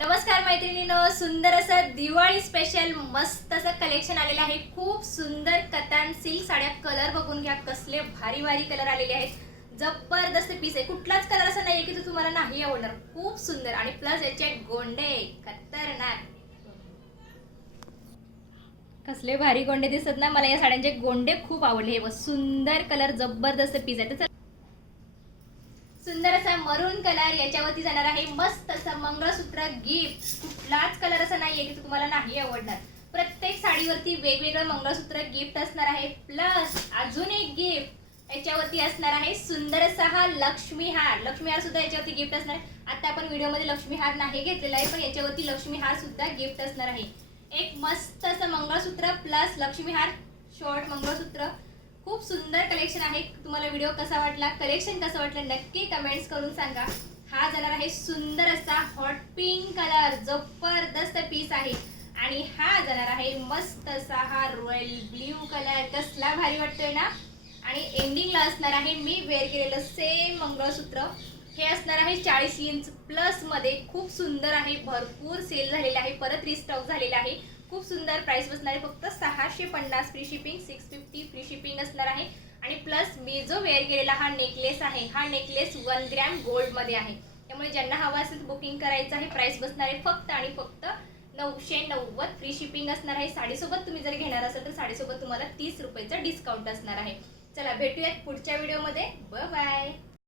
नमस्कार मैत्रिणींनो, सुंदर असं दिवाळी स्पेशल मस्त असं कलेक्शन आलेलं आहे। खूप सुंदर कतान सिल्क साड्या, कलर बघून घ्या कसले भारी भारी कलर आलेले आहेत। जबरदस्त पीस आहे, कुठलाच कलर असा नाहीये की जो तुम्हाला नाही आवडणार। खूप सुंदर आणि प्लस याचे गोंडे खतरनाक, कसले भारी गोंडे दिसत ना। मला या साड्यांचे गोंडे खूप आवडले। हे सुंदर कलर, जबरदस्त पीस आहे। सुंदर असा मरून कलर, याच्यावरती जाणार आहे मस्त असं मंगळसूत्र गिफ्ट। कुठलाच कलर असा नाहीये की तुम्हाला नाही आवडणार। प्रत्येक साडीवरती वेगवेगळं मंगळसूत्र गिफ्ट असणार आहे। प्लस अजून एक गिफ्ट याच्यावरती असणार आहे, सुंदर असा हा लक्ष्मी हार। लक्ष्मी हार सुद्धा याच्यावरती गिफ्ट असणार आहे। आता आपण व्हिडिओमध्ये लक्ष्मी हार नाही घेतलेला आहे, पण याच्यावरती लक्ष्मी हार सुद्धा गिफ्ट असणार आहे। एक मस्त असं मंगळसूत्र प्लस लक्ष्मी हार, शॉर्ट मंगळसूत्र। खूप सुंदर कलेक्शन आहे। तुम्हाला व्हिडिओ कसा वाटला, कलेक्शन कसं वाटलं नक्की कमेंट्स करून सांगा। हा जाणार आहे सुंदर असा हॉट पिंक कलर, जबरदस्त पीस आहे। आणि हा जाणार आहे मस्त असा हा रॉयल ब्ल्यू कलर, कसला भारी वाटतोय ना। आणि एंडिंगला असणार आहे मी वेअर केलेलं सेम मंगळसूत्र। हे असणार आहे 40 इंच प्लस मध्ये। खूप सुंदर आहे, भरपूर सेल झालेला आहे, परत रिस्टॉक झालेला आहे। खूप सुंदर प्राइस बसणार आहे, फक्त 650 फ्री शिपिंग, 650 फ्री शिपिंग असणार आहे। आणि प्लस मी जो वेअर केलेला हा नेकलेस आहे, हा नेकलेस 1 ग्रॅम गोल्ड मध्ये आहे। त्यामुळे ज्यांना हवा असेल बुकिंग करायचं आहे। प्राइस बसणार आहे फक्त आणि फक्त 990 फ्री शिपिंग असणार आहे। साडीसोबत तुम्ही जर घेणार असाल तर साडीसोबत तुम्हाला 30 रुपयाचा डिस्काउंट असणार आहे। चला भेटूयात पुढच्या व्हिडिओमध्ये, बाय बाय।